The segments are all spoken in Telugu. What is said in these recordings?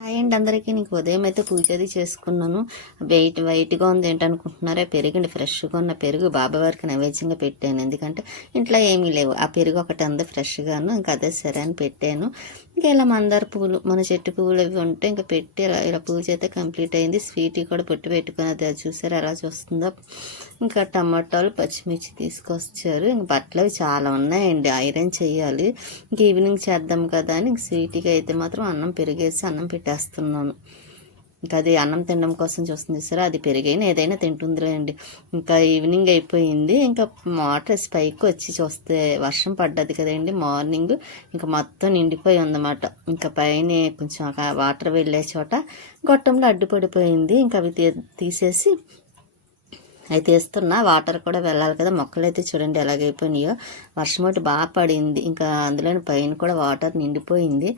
హాయ్ అండి అందరికీ. నీకు ఉదయం అయితే పూజ అది చేసుకున్నాను. వైట్గా ఉంది ఏంటనుకుంటున్నారా? పెరుగండి, ఫ్రెష్గా ఉన్న పెరుగు బాబావారికి నైవేద్యంగా పెట్టాను. ఎందుకంటే ఇంట్లో ఏమీ లేవు, ఆ పెరుగు ఒకటి అంది ఫ్రెష్గాను. ఇంకా అదే సరే అని పెట్టాను. ఇంకా ఇలా మందార పువ్వులు, మన చెట్టు పువ్వులు అవి ఉంటే ఇంకా పెట్టి ఇలా పూజ అయితే కంప్లీట్ అయింది. స్వీట్ కూడా పొట్టు పెట్టుకుని అది చూసారు ఎలా చూస్తుందో. ఇంకా టమాటాలు, పచ్చిమిర్చి తీసుకొచ్చారు. ఇంక బట్టలు అవి చాలా ఉన్నాయండి, ఐరన్ చేయాలి. ఇంక ఈవినింగ్ చేద్దాం కదా అని ఇంక స్వీట్గా అయితే మాత్రం అన్నం పెరిగేసి అన్నం పెట్టేస్తున్నాను. ఇంకా అది అన్నం తినడం కోసం చూస్తుంది సరే, అది పెరిగైనా ఏదైనా తింటుందిలే అండి. ఇంకా ఈవినింగ్ అయిపోయింది. ఇంకా మోటార్ పైకి వచ్చి చూస్తే వర్షం పడ్డది కదండి మార్నింగ్. ఇంకా మొత్తం నిండిపోయి ఉందన్నమాట. ఇంకా పైన కొంచెం వాటర్ వెళ్ళే చోట గొట్టంలో అడ్డుపడిపోయింది. ఇంకా అవి తీసేసి అయితే వేస్తున్నా. వాటర్ కూడా వెళ్ళాలి కదా, మొక్కలు అయితే చూడండి ఎలాగైపోయినాయో. వర్షం ఒకటి బాగా పడింది, ఇంకా అందులోని పైన కూడా వాటర్ నిండిపోయింది.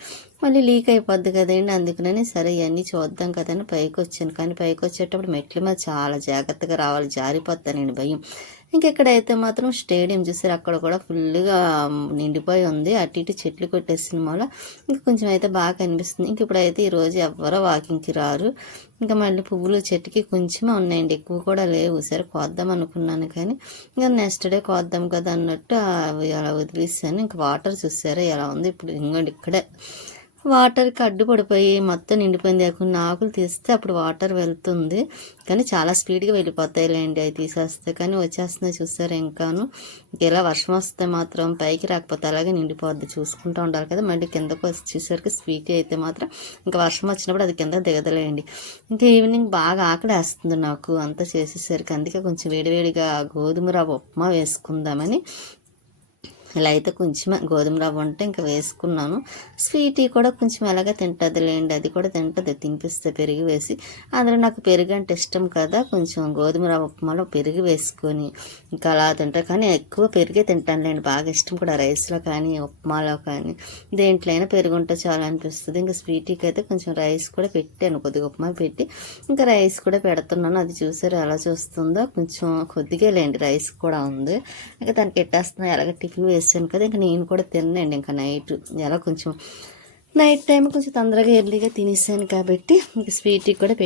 మళ్ళీ లీక్ అయిపోద్ది కదండి, అందుకని సరే ఇవన్నీ చూద్దాం కదని పైకి వచ్చాను. కానీ పైకి వచ్చేటప్పుడు మెట్ల మీద చాలా జాగ్రత్తగా రావాలి, జారిపోతానండి భయం. ఇంకెక్కడైతే మాత్రం స్టేడియం చూసారు, అక్కడ కూడా ఫుల్గా నిండిపోయి ఉంది. అటు ఇటు చెట్లు కొట్టేసిన వల్ల ఇంకా కొంచెం అయితే బాగా కనిపిస్తుంది. ఇంక ఇప్పుడైతే ఈరోజు ఎవరో వాకింగ్కి రారు. ఇంకా మళ్ళీ పువ్వులు చెట్టుకి కొంచెమే ఉన్నాయండి, ఎక్కువ కూడా లేవు. సరే కోద్దాం అనుకున్నాను, కానీ ఇంకా నెక్స్ట్ డే కోద్దాం కదా అన్నట్టు అవి అలా వదిలేసాను. ఇంకా వాటర్ చూసారా ఎలా ఉంది ఇప్పుడు. ఇంకోండి ఇక్కడే వాటర్కి అడ్డుపడిపోయి మొత్తం నిండిపోయింది. కొన్ని ఆకులు తీస్తే అప్పుడు వాటర్ వెళ్తుంది, కానీ చాలా స్పీడ్గా వెళ్ళిపోతాయిలేండి అవి తీసేస్తే. కానీ వచ్చేస్తున్నాయి చూసారు. ఇంకాను ఇలా వర్షం వస్తే మాత్రం పైకి రాకపోతే అలాగే నిండిపోద్ది, చూసుకుంటూ ఉండాలి కదా. మళ్ళీ కిందకు వచ్చేసరికి స్వీట్ అయితే మాత్రం ఇంకా వర్షం వచ్చినప్పుడు అది కింద దిగదలేండి. ఇంకా ఈవినింగ్ బాగా ఆకలేస్తుంది నాకు అంతా చేసేసరికి. అందుకే కొంచెం వేడివేడిగా గోధుమ రవ్వ ఉప్మా వేసుకుందామని ఇలా అయితే కొంచెం గోధుమ రవ్వ ఉంటే ఇంకా వేసుకున్నాను. స్వీట్ కూడా కొంచెం ఎలాగ తింటుందిలేండి, అది కూడా తింటుంది తినిపిస్తే పెరుగు వేసి. అందులో నాకు పెరుగు అంటే ఇష్టం కదా, కొంచెం గోధుమ రవ్వ ఉప్మాలో పెరుగు వేసుకొని ఇంకా అలా తింటా. కానీ ఎక్కువ పెరిగే తింటానులేండి, బాగా ఇష్టం కూడా. రైస్లో కానీ ఉప్మాలో కానీ దేంట్లో అయినా పెరుగు ఉంటే చాలా అనిపిస్తుంది. ఇంకా స్వీట్కి అయితే కొంచెం రైస్ కూడా పెట్టాను, కొద్దిగా ఉప్మా పెట్టి ఇంకా రైస్ కూడా పెడుతున్నాను. అది చూసారు ఎలా చూస్తుందో, కొంచెం కొద్దిగా లేండి రైస్ కూడా ఉంది. ఇంకా దానికి పెట్టేస్తున్నాను. ఎలాగ టిఫిన్ వేసాను కదా, ఇంకా నేను కూడా తినండి. ఇంకా నైట్ ఎలా కొంచెం నైట్ టైం కొంచెం తొందరగా ఎర్లీగా తినేసాను కాబట్టి ఇంకా స్వీట్కి కూడా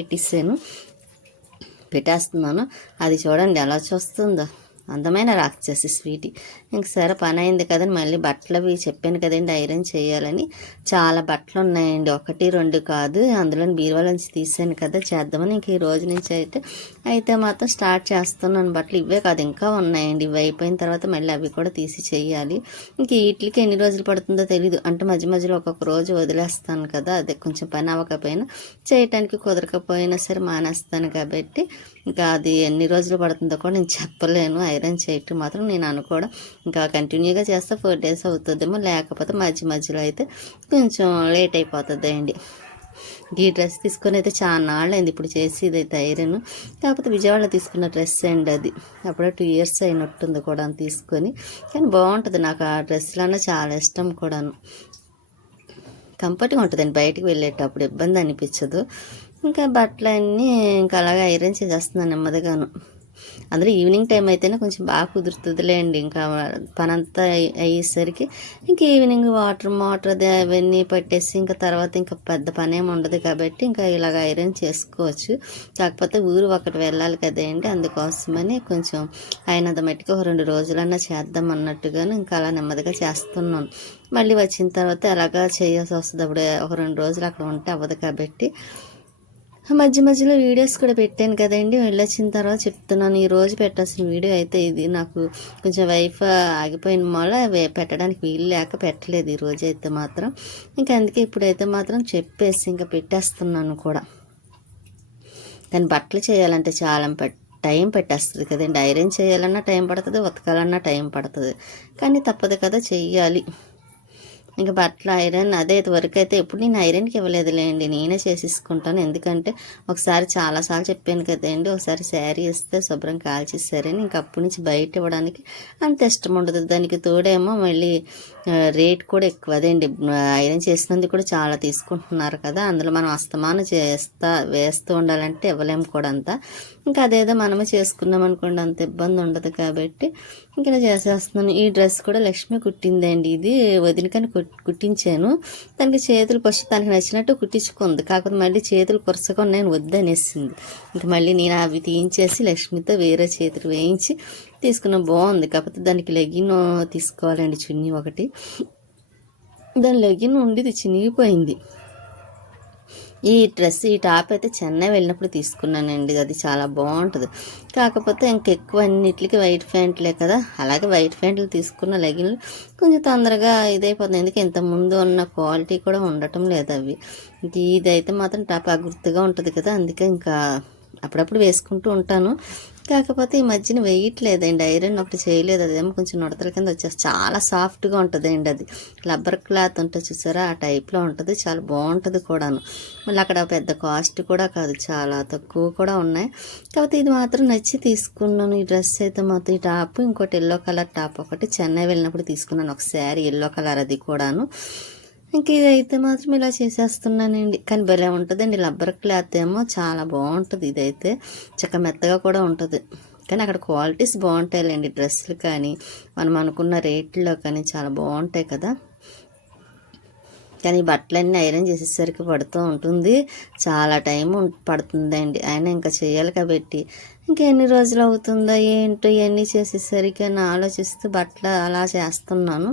పెట్టేస్తున్నాను. అది చూడండి ఎలా చూస్తుందో, అందమైన రాక్షసి స్వీటీ. ఇంక సరే పని అయింది కదండి, మళ్ళీ బట్టలు అవి చెప్పాను కదండి ఐరన్ చేయాలని. చాలా బట్టలు ఉన్నాయండి, 1 2 కాదు. అందులో బీరువాల నుంచి తీసాను కదా చేద్దామని. ఇంక ఈ రోజు నుంచి అయితే మాత్రం స్టార్ట్ చేస్తున్నాను. బట్టలు ఇవే కాదు ఇంకా ఉన్నాయండి, ఇవి అయిపోయిన తర్వాత మళ్ళీ అవి కూడా తీసి చేయాలి. ఇంక వీటికి ఎన్ని రోజులు పడుతుందో తెలీదు. అంటే మధ్య మధ్యలో ఒక్కొక్క రోజు వదిలేస్తాను కదా, అదే కొంచెం పని అవ్వకపోయినా చేయటానికి కుదరకపోయినా సరే మానేస్తాను కాబట్టి ఇంకా అది ఎన్ని రోజులు పడుతుందో కూడా నేను చెప్పలేను. ఐరన్ చేయటం మాత్రం నేను అనుకోవడం ఇంకా కంటిన్యూగా చేస్తే 4 days అవుతుందేమో, లేకపోతే మధ్య మధ్యలో అయితే కొంచెం లేట్ అయిపోతుంది అండి. ఈ డ్రెస్ తీసుకొని అయితే చాలా నాళ్ళు అయింది ఇప్పుడు చేసి ఇదైతే ఐరన్. కాకపోతే విజయవాడలో తీసుకున్న డ్రెస్ అండి అది, అప్పుడే 2 years అయినట్టుంది కూడా తీసుకొని. కానీ బాగుంటుంది, నాకు ఆ డ్రెస్లన్నా చాలా ఇష్టం కూడాను. కంఫర్ట్గా ఉంటుందండి, బయటికి వెళ్ళేటప్పుడు ఇబ్బంది అనిపించదు. ఇంకా బట్టలన్నీ ఇంకా అలాగే ఐరన్ చేసేస్తున్నాను నెమ్మదిగాను. అందులో ఈవినింగ్ టైం అయితేనే కొంచెం బాగా కుదురుతుందిలేండి. ఇంకా పనంతా అయ్యేసరికి ఇంకా ఈవినింగ్ మోటార్ అది అవన్నీ పట్టేసి ఇంకా తర్వాత ఇంకా పెద్ద పని ఏమి ఉండదు కాబట్టి ఇంకా ఇలాగ ఐరన్ చేసుకోవచ్చు. కాకపోతే ఊరు ఒకటి వెళ్ళాలి కదండి, అందుకోసమని కొంచెం అయినంత మట్టికి ఒక 2 రోజులన్నా చేద్దాం అన్నట్టుగాను ఇంకా అలా నెమ్మదిగా చేస్తున్నాను. మళ్ళీ వచ్చిన తర్వాత ఎలాగా చేయాల్సి వస్తుంది, అప్పుడు ఒక 2 రోజులు అక్కడ ఉంటే అవ్వదు కాబట్టి మధ్య మధ్యలో వీడియోస్ కూడా పెట్టాను కదండి. వెళ్ళొచ్చిన తర్వాత చెప్తున్నాను. ఈరోజు పెట్టాల్సిన వీడియో అయితే ఇది. నాకు కొంచెం వైఫై ఆగిపోయిన వల్ల పెట్టడానికి వీలు లేక పెట్టలేదు ఈరోజు అయితే మాత్రం. ఇంకా అందుకే ఇప్పుడైతే మాత్రం చెప్పేసి ఇంకా పెట్టేస్తున్నాను కూడా. కానీ బట్టలు చేయాలంటే చాలా టైం పెట్టేస్తుంది కదండి. ఐరన్ చేయాలన్నా టైం పడుతుంది, ఉతకాలన్నా టైం పడుతుంది, కానీ తప్పదు కదా చెయ్యాలి. ఇంకా బట్టలు ఐరన్ అదే వరకు అయితే ఎప్పుడు నేను ఐరన్కి ఇవ్వలేదులేండి, నేనే చేసేసుకుంటాను. ఎందుకంటే ఒకసారి చాలాసార్లు చెప్పాను కదండి, ఒకసారి శారీ ఇస్తే శుభ్రం కాల్చేసారని. ఇంక అప్పటి నుంచి బయట ఇవ్వడానికి అంత ఇష్టం ఉండదు. దానికి తోడేమో మళ్ళీ రేట్ కూడా ఎక్కువ అదేండి. ఐరన్ చేసినందుకు కూడా చాలా తీసుకుంటున్నారు కదా, అందులో మనం అస్తమానం వేస్తూ ఉండాలంటే ఇవ్వలేము కూడా అంతా. ఇంకా అదేదో మనమే చేసుకున్నాం అనుకోండి అంత ఇబ్బంది ఉండదు కాబట్టి ఇంకా ఇలా చేసేస్తున్నాను. ఈ డ్రెస్ కూడా లక్ష్మి కుట్టిందండి. ఇది వదినకని కుట్టించాను. దానికి చేతులు ఫస్ట్ తనకి నచ్చినట్టు కుట్టించుకుంది, కాకపోతే మళ్ళీ చేతులు కొరసగా నేను వద్దనేసింది. ఇంకా మళ్ళీ నేను అవి తీయించేసి లక్ష్మితో వేరే చేతులు వేయించి తీసుకున్న బాగుంది. కాకపోతే దానికి లెగిన్ తీసుకోవాలండి, చున్నీ ఒకటి. దాని లెగిన్ ఉండేది చినిగిపోయింది. ఈ టాప్ అయితే చెన్నై వెళ్ళినప్పుడు తీసుకున్నానండి. అది చాలా బాగుంటుంది. కాకపోతే ఇంకెక్కువ అన్నిటికి వైట్ ప్యాంట్లే కదా, అలాగే వైట్ ప్యాంట్లు తీసుకున్న లెగిన్లు కొంచెం తొందరగా ఇదైపోతుంది. ఎందుకంటే ఇంత ముందు ఉన్న క్వాలిటీ కూడా ఉండటం లేదు అవి. ఇదైతే మాత్రం టాప్ గుర్తుగా ఉంటుంది కదా, అందుకే ఇంకా అప్పుడప్పుడు వేసుకుంటూ ఉంటాను. కాకపోతే ఈ మధ్యన వేయట్లేదండి, ఐరన్ ఒకటి చేయలేదు. అదేమో కొంచెం నుడతల కింద వచ్చేసి చాలా సాఫ్ట్గా ఉంటుందండి. అది రబ్బర్ క్లాత్ ఉంటుంది చూసారా, ఆ టైప్లో ఉంటుంది. చాలా బాగుంటుంది కూడాను. మళ్ళీ అక్కడ పెద్ద కాస్ట్ కూడా కాదు, చాలా తక్కువ కూడా ఉన్నాయి. కాకపోతే ఇది మాత్రం నచ్చి తీసుకున్నాను. ఈ డ్రెస్ అయితే మాత్రం ఈ టాప్, ఇంకోటి ఎల్లో కలర్ టాప్ ఒకటి చెన్నై వెళ్ళినప్పుడు తీసుకున్నాను. ఒక శారీ ఎల్లో కలర్, అది కూడాను. ఇంక ఇదైతే మాత్రం ఇలా చేసేస్తున్నానండి. కానీ భలే ఉంటుందండి. రబ్బర్ క్లాత్ ఏమో చాలా బాగుంటుంది. ఇదైతే చక్క మెత్తగా కూడా ఉంటుంది. కానీ అక్కడ క్వాలిటీస్ బాగుంటాయిలేండి, డ్రెస్సులు కానీ మనం అనుకున్న రేట్లో కానీ చాలా బాగుంటాయి కదా. కానీ బట్టలన్నీ ఐరన్ చేసేసరికి పడుతూ ఉంటుంది, చాలా టైం పడుతుందండి. ఆయన ఇంకా చేయాలి కాబట్టి ఇంకా ఎన్ని రోజులు అవుతుందో ఏంటో ఇవన్నీ చేసేసరికి అని ఆలోచిస్తూ బట్టలు అలా చేస్తున్నాను.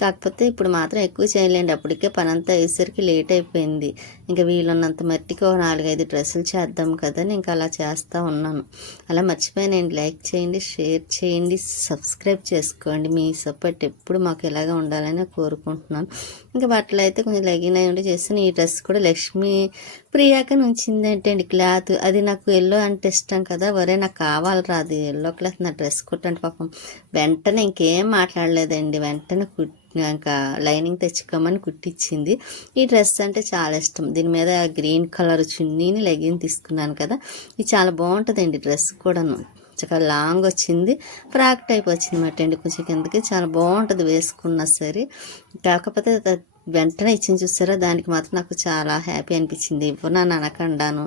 కాకపోతే ఇప్పుడు మాత్రం ఎక్కువ చేయలేండి, అప్పటికే పని అంతా అయ్యేసరికి లేట్ అయిపోయింది. ఇంకా వీలున్నంత మట్టికి 4-5 డ్రెస్సులు చేద్దాం కదా, ఇంకా అలా చేస్తూ ఉన్నాను. అలా మర్చిపోయానండి. లైక్ చేయండి, షేర్ చేయండి, సబ్స్క్రైబ్ చేసుకోండి. మీ సపోర్ట్ ఎప్పుడు మాకు ఇలాగే ఉండాలని కోరుకుంటున్నాను. ఇంకా బట్టలు అయితే కొంచెం లెగిన్ అయి ఉండి చేస్తాను. ఈ డ్రెస్ కూడా లక్ష్మి ప్రియాకని ఉంచింది ఏంటండి క్లాత్. అది నాకు ఎల్లో అంటే ఇష్టం కదా, వరే నాకు కావాలి రాదు ఎల్లో క్లాత్ నా డ్రెస్ కుట్టండి. పాపం వెంటనే ఇంకేం మాట్లాడలేదండి, వెంటనే ఇంకా లైనింగ్ తెచ్చుకోమని కుట్టించింది. ఈ డ్రెస్ అంటే చాలా ఇష్టం. దీని మీద గ్రీన్ కలర్ చున్నీని లెగిన్ తీసుకున్నాను కదా, ఇది చాలా బాగుంటుందండి. డ్రెస్ కూడాను చక్కగా లాంగ్ వచ్చింది, ఫ్రాక్ టైప్ వచ్చింది మాట అండి, కొంచెం కిందకి చాలా బాగుంటుంది వేసుకున్నా సరే. కాకపోతే వెంటనే ఇచ్చింది చూసారా, దానికి మాత్రం నాకు చాలా హ్యాపీ అనిపించింది. ఇవ్వనాను అనకుండాను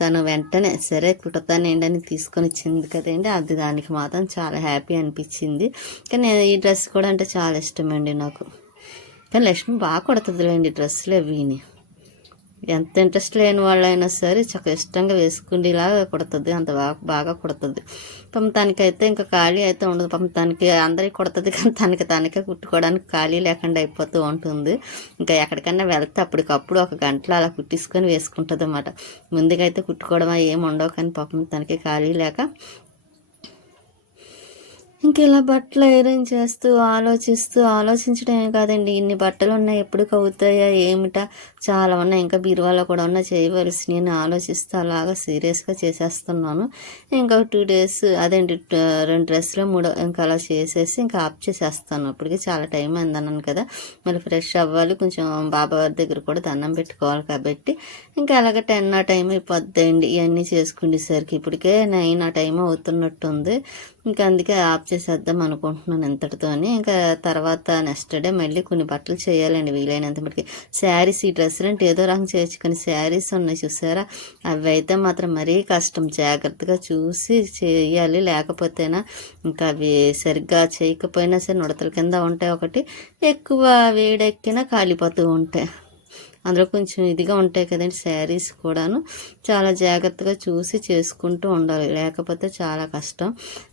తను వెంటనే సరే కుట్టతానండి అని తీసుకొని ఇచ్చింది కదండి, అది దానికి మాత్రం చాలా హ్యాపీ అనిపించింది. కానీ ఈ డ్రెస్ కూడా అంటే చాలా ఇష్టమండి నాకు. కానీ లక్ష్మి బాగా కుడుతుందిలేండి డ్రెస్సులు అవిని. ఎంత ఇంట్రెస్ట్ లేని వాళ్ళైనా సరే చక్కగా ఇష్టంగా వేసుకుండేలాగా కుడుతుంది, అంత బాగా కుడుతుంది. పాపం తనకైతే ఇంకా ఖాళీ అయితే ఉండదు. పాపం తనకి అందరికీ కుడుతుంది, కానీ తనకే కుట్టుకోవడానికి ఖాళీ లేకుండా అయిపోతూ ఉంటుంది. ఇంకా ఎక్కడికన్నా వెళ్తే అప్పటికప్పుడు 1 గంటలో అలా కుట్టించుకొని వేసుకుంటుంది అన్నమాట. ముందుగా అయితే కుట్టుకోవడం ఏమి ఉండవు, కానీ పాపం తనకి ఖాళీ లేక ఇంక ఇలా బట్టలు ఐరన్ చేస్తూ ఆలోచించడమే కాదండి, ఇన్ని బట్టలు ఉన్నాయి ఎప్పటికి అవుతాయా ఏమిటా, చాలా ఉన్నాయి ఇంకా బీరువాలో కూడా ఉన్న చేయవలసినవి అని ఆలోచిస్తూ అలాగా సీరియస్గా చేసేస్తున్నాను. ఇంకా 2 డేస్ అదేంటి 2 డ్రెస్సులు 3 ఇంకా అలా చేసేసి ఇంకా ఆఫ్ చేసేస్తాను. అప్పటికి చాలా టైం అయింది అన్నాను కదా, మళ్ళీ ఫ్రెష్ అవ్వాలి, కొంచెం బాబావారి దగ్గర కూడా దండం పెట్టుకోవాలి కాబట్టి ఇంకా అలాగ 10 ఆ టైం అయిపోద్దండి ఇవన్నీ చేసుకునేసరికి. ఇప్పటికే 9 ఆ టైం అవుతున్నట్టుంది. ఇంకా అందుకే ఆఫ్ చేసేద్దాం అనుకుంటున్నాను ఇంతటితోని. ఇంకా తర్వాత నెక్స్ట్ డే మళ్ళీ కొన్ని బట్టలు చేయాలండి వీలైనంత మటుకి. శారీస్ ఈ డ్రెస్సులు అంటే ఏదో రకం చేయొచ్చు, కానీ శారీస్ ఉన్నాయి చూసారా, అవి అయితే మాత్రం మరీ కష్టం. జాగ్రత్తగా చూసి చేయాలి, లేకపోతేనా ఇంకా అవి సరిగ్గా చేయకపోయినా సరే నుడతల కింద ఉంటాయి, ఒకటి ఎక్కువ వేడెక్కినా కాలిపోతూ ఉంటాయి. అందులో కొంచెం ఇదిగా ఉంటాయి కదండి శారీస్ కూడాను, చాలా జాగ్రత్తగా చూసి చేసుకుంటూ ఉండాలి, లేకపోతే చాలా కష్టం.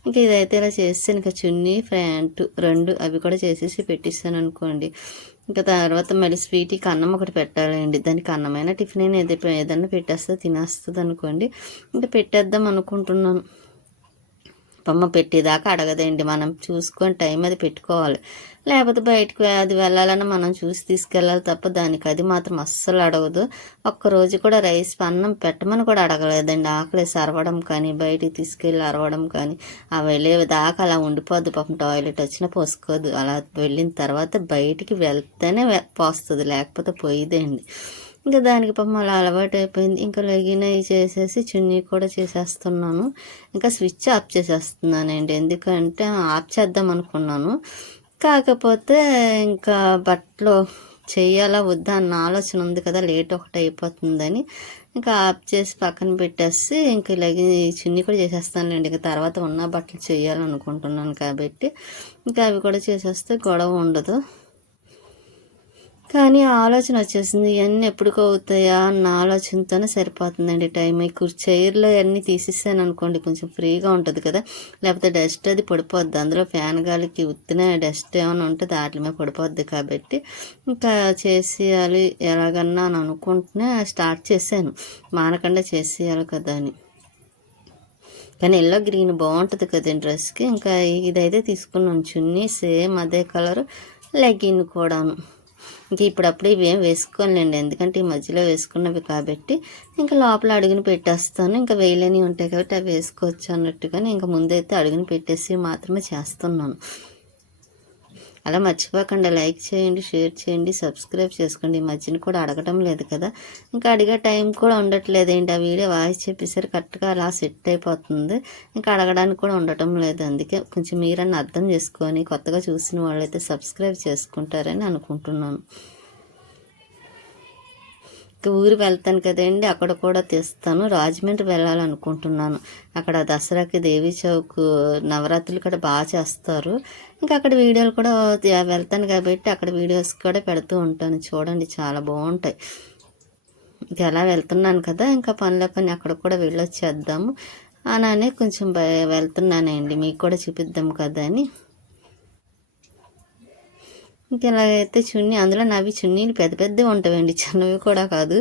ఇంకా ఇదైతే ఇలా చేస్తే ఇంకా చున్నీ ప్యాంటు 2 అవి కూడా చేసేసి పెట్టిస్తాను అనుకోండి. ఇంకా తర్వాత మళ్ళీ స్వీట్కి అన్నం ఒకటి పెట్టాలండి. దానికి అన్నమైన టిఫిన్ అయినా ఏదైనా పెట్టేస్తే తినేస్తుంది అనుకోండి. ఇంకా పెట్టేద్దాం అనుకుంటున్నాను. అమ్మ పెట్టేదాకా అడగదండి, మనం చూసుకొని టైం అది పెట్టుకోవాలి. లేకపోతే బయటకు అది వెళ్ళాలని మనం చూసి తీసుకెళ్ళాలి తప్ప దానికి అది మాత్రం అస్సలు అడగదు. ఒక్కరోజు కూడా రైస్ అన్నం పెట్టమని కూడా అడగలేదండి. ఆకలేసి అరవడం కానీ బయటికి తీసుకెళ్ళి అరవడం కానీ అవి వెళ్ళే దాకా అలా ఉండిపోద్ది. పాపం టాయిలెట్ వచ్చినా పోసుకోదు. అలా వెళ్ళిన తర్వాత బయటికి వెళ్తేనే పోస్తుంది, లేకపోతే పోయిదేండి. ఇంకా దానికి పాపం అలా అలవాటు అయిపోయింది. ఇంకా లెగినవి చేసేసి చున్నీ కూడా చేసేస్తున్నాను. ఇంకా స్విచ్ ఆఫ్ చేసేస్తున్నానండి, ఎందుకంటే ఆఫ్ చేద్దాం అనుకున్నాను కాకపోతే ఇంకా బట్టలు చెయ్యాలా వద్దా అన్న ఆలోచన ఉంది కదా, లేట్ ఒకటి అయిపోతుందని ఇంకా ఆఫ్ చేసి పక్కన పెట్టేసి ఇంకా ఇలాగే చున్నీ కూడా చేసేస్తానులేండి. ఇంకా తర్వాత ఉన్న బట్టలు చేయాలనుకుంటున్నాను కాబట్టి ఇంకా అవి కూడా చేసేస్తే గొడవ ఉండదు. కానీ ఆలోచన వచ్చేసింది, ఇవన్నీ ఎప్పటికో అవుతాయా అన్న ఆలోచనతోనే సరిపోతుందండి టైం. ఈ చైర్లో అన్నీ తీసేసాను అనుకోండి కొంచెం ఫ్రీగా ఉంటుంది కదా, లేకపోతే డస్ట్ అది పడిపోద్ది. అందులో ఫ్యాన్ గాలికి ఉత్తిన డస్ట్ ఏమైనా ఉంటే దాంట్లో మీద పడిపోద్ది. కాబట్టి ఇంకా చేసేయాలి ఎలాగన్నా అని అనుకుంటూనే స్టార్ట్ చేశాను, మానకుండా చేసేయాలి కదా అని. కానీ ఎల్లో గ్రీన్ బాగుంటుంది కదండి డ్రెస్కి. ఇంకా ఇదైతే తీసుకున్నాను చున్నీ, సేమ్ అదే కలర్, లెగిన్ కూడాను. ఇంక ఇప్పుడప్పుడు ఇవేం వేసుకోలేండి, ఎందుకంటే ఈ మధ్యలో వేసుకున్నవి కాబట్టి ఇంకా లోపల అడుగుని పెట్టేస్తాను. ఇంకా వేయలేనివి ఉంటాయి కాబట్టి అవి వేసుకోవచ్చు అన్నట్టుగానే ఇంకా ముందైతే అడుగుని పెట్టేసి మాత్రమే చేస్తున్నాను. అలా మర్చిపోకుండా లైక్ చేయండి, షేర్ చేయండి, సబ్స్క్రైబ్ చేసుకోండి. ఈ మధ్యన కూడా అడగటం లేదు కదా, ఇంకా అడిగే టైం కూడా ఉండట్లేదు. ఏంటి ఆ వీడియో వాయిస్ చెప్పేసరి కరెక్ట్గా అలా సెట్ అయిపోతుంది, ఇంకా అడగడానికి కూడా ఉండటం లేదు. అందుకే కొంచెం మీరన్నా అర్థం చేసుకొని కొత్తగా చూసిన వాళ్ళైతే సబ్స్క్రైబ్ చేసుకుంటారని అనుకుంటున్నాను. ఊరు వెళ్తాను కదండి, అక్కడ కూడా తీస్తాను. రాజమండ్రి వెళ్ళాలనుకుంటున్నాను. అక్కడ దసరాకి దేవీ చౌక్ నవరాత్రులు కూడా బాగా చేస్తారు. ఇంకా అక్కడ వీడియోలు కూడా వెళ్తాను కాబట్టి అక్కడ వీడియోస్ కూడా పెడుతూ ఉంటాను. చూడండి చాలా బాగుంటాయి. ఇంకా ఎలా వెళ్తున్నాను కదా, ఇంకా పనిలో పని అక్కడ కూడా వెళ్ళొచ్చేద్దాము అని కొంచెం వెళ్తున్నానండి, మీకు కూడా చూపిద్దాం కదా అని. ఇంకా ఇలాగైతే చున్నీ, అందులో నావి చున్నీలు పెద్ద పెద్దవి ఉంటాయండి, చిన్నవి కూడా కాదు.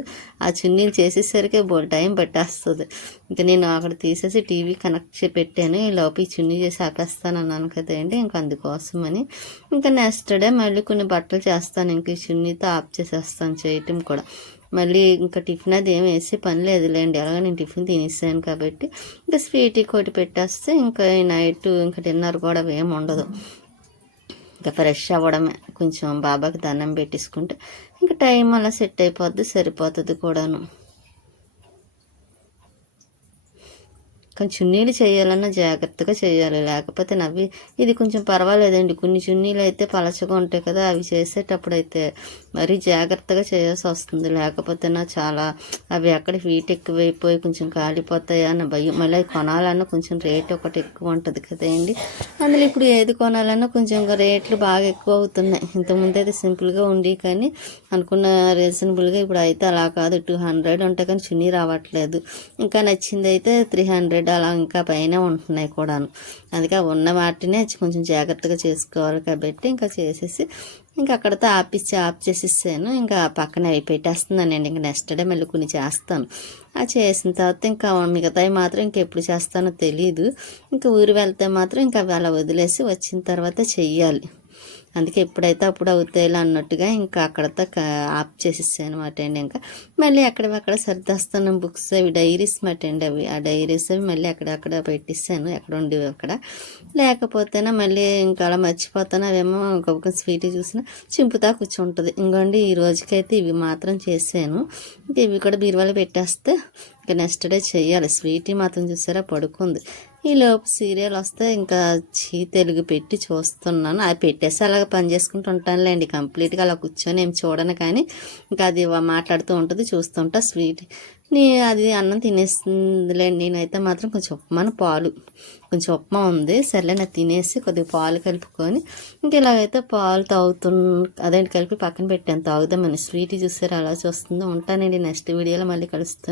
ఆ చున్నీలు చేసేసరికి టైం పట్టేస్తుంది. ఇంకా నేను అక్కడ తీసేసి టీవీ కనెక్ట్ చేసి పెట్టాను. ఈ లోపు ఈ చున్నీ చేసి ఆపేస్తాను అన్నాను కదండి, ఇంకా అందుకోసమని. ఇంకా నెక్స్ట్ డే మళ్ళీ కొన్ని బట్టలు చేస్తాను. ఇంక ఈ చున్నీతో ఆఫ్ చేసేస్తాను చేయటం కూడా. మళ్ళీ ఇంకా టిఫిన్ అది ఏం వేసి పని లేదులేండి, అలాగే నేను టిఫిన్ తినేసాను కాబట్టి ఇంకా స్వీట్ కోటి పెట్టేస్తే ఇంకా నైట్ ఇంకా డిన్నర్ కూడా ఏమి ఉండదు. ఇంకా ఫ్రెష్ అవ్వడమే, కొంచెం బాబాకి దండం పెట్టేసుకుంటే ఇంకా టైం అలా సెట్ అయిపోద్ది, సరిపోతుంది కూడాను. కానీ చున్నీలు చేయాలన్నా జాగ్రత్తగా చేయాలి, లేకపోతే ఇది కొంచెం పర్వాలేదండి. కొన్ని చున్నీలు అయితే పలచగా ఉంటాయి కదా, అవి చేసేటప్పుడు అయితే మరీ జాగ్రత్తగా చేయాల్సి వస్తుంది. లేకపోతే చాలా అవి అక్కడ హీట్ ఎక్కువైపోయి కొంచెం కాలిపోతాయా అన్న భయం. మళ్ళీ కొనాలన్నా కొంచెం రేట్ ఒకటి ఎక్కువ ఉంటుంది కదండి. అందులో ఇప్పుడు ఏది కొనాలన్నా కొంచెం రేట్లు బాగా ఎక్కువ అవుతున్నాయి. ఇంతకుముందు అయితే సింపుల్గా ఉండి కానీ అనుకున్న రీజనబుల్గా, ఇప్పుడు అయితే అలా కాదు. 200 ఉంటాయి కానీ చున్నీ రావట్లేదు. ఇంకా నచ్చింది అయితే 300 అలా ఇంకా పైన ఉంటున్నాయి కూడాను. అందుకే ఉన్న వాటినే కొంచెం జాగ్రత్తగా చేసుకోవాలి కాబట్టి ఇంకా చేసేసి ఇంకా అక్కడతో ఆఫ్ చేసేసాను. ఇంకా పక్కన అవి పెట్టేస్తున్నానండి. ఇంకా నెక్స్ట్ డే మళ్ళీ కొన్ని చేస్తాను. అది చేసిన తర్వాత ఇంకా మిగతాయి మాత్రం ఇంకెప్పుడు చేస్తానో తెలీదు. ఇంకా ఊరు వెళ్తే మాత్రం ఇంకా అలా వదిలేసి వచ్చిన తర్వాత చెయ్యాలి. అందుకే ఎప్పుడైతే అప్పుడు అవుతాయిలా అన్నట్టుగా ఇంకా అక్కడతో ఆఫ్ చేసేసాను అనమాట అండి. ఇంకా మళ్ళీ అక్కడ సర్దేస్తాను. బుక్స్ అవి డైరీస్ మాట అండి, అవి ఆ డైరీస్ అవి మళ్ళీ అక్కడ పెట్టిస్తాను, ఎక్కడ ఉండేవి అక్కడ. లేకపోతేనా మళ్ళీ ఇంకా అలా మర్చిపోతాను. అవేమో ఇంకొక స్వీట్ చూసినా చింపుతా కూర్చుంటుంది. ఇంకోండి ఈ రోజుకైతే ఇవి మాత్రం చేశాను. ఇంకా ఇవి కూడా బీరువాలో పెట్టేస్తే ఇంకా నెక్స్ట్ డే చెయ్యాలి. స్వీట్ మాత్రం చూసారా పడుకుంది. ఈలోపు సీరియల్ వస్తే ఇంకా తెలుగు పెట్టి చూస్తున్నాను. అది పెట్టేసి అలాగ పని చేసుకుంటూ ఉంటానులేండి. కంప్లీట్గా అలా కూర్చొని ఏం చూడను, కానీ ఇంకా అది మాట్లాడుతూ ఉంటుంది, చూస్తుంటా. స్వీట్ అది అన్నం తినేస్తుందిలేండి. నేనైతే మాత్రం కొంచెం కొంచెం ఉప్మా ఉంది, సర్లే నాకు తినేసి కొద్దిగా పాలు కలుపుకొని ఇంక ఇలాగైతే పాలు అదేంటి కలిపి పక్కన పెట్టాను తాగుదామని. స్వీట్ చూసారు అలా చూస్తుందో. ఉంటానండి, నెక్స్ట్ వీడియోలో మళ్ళీ కలుస్తాను.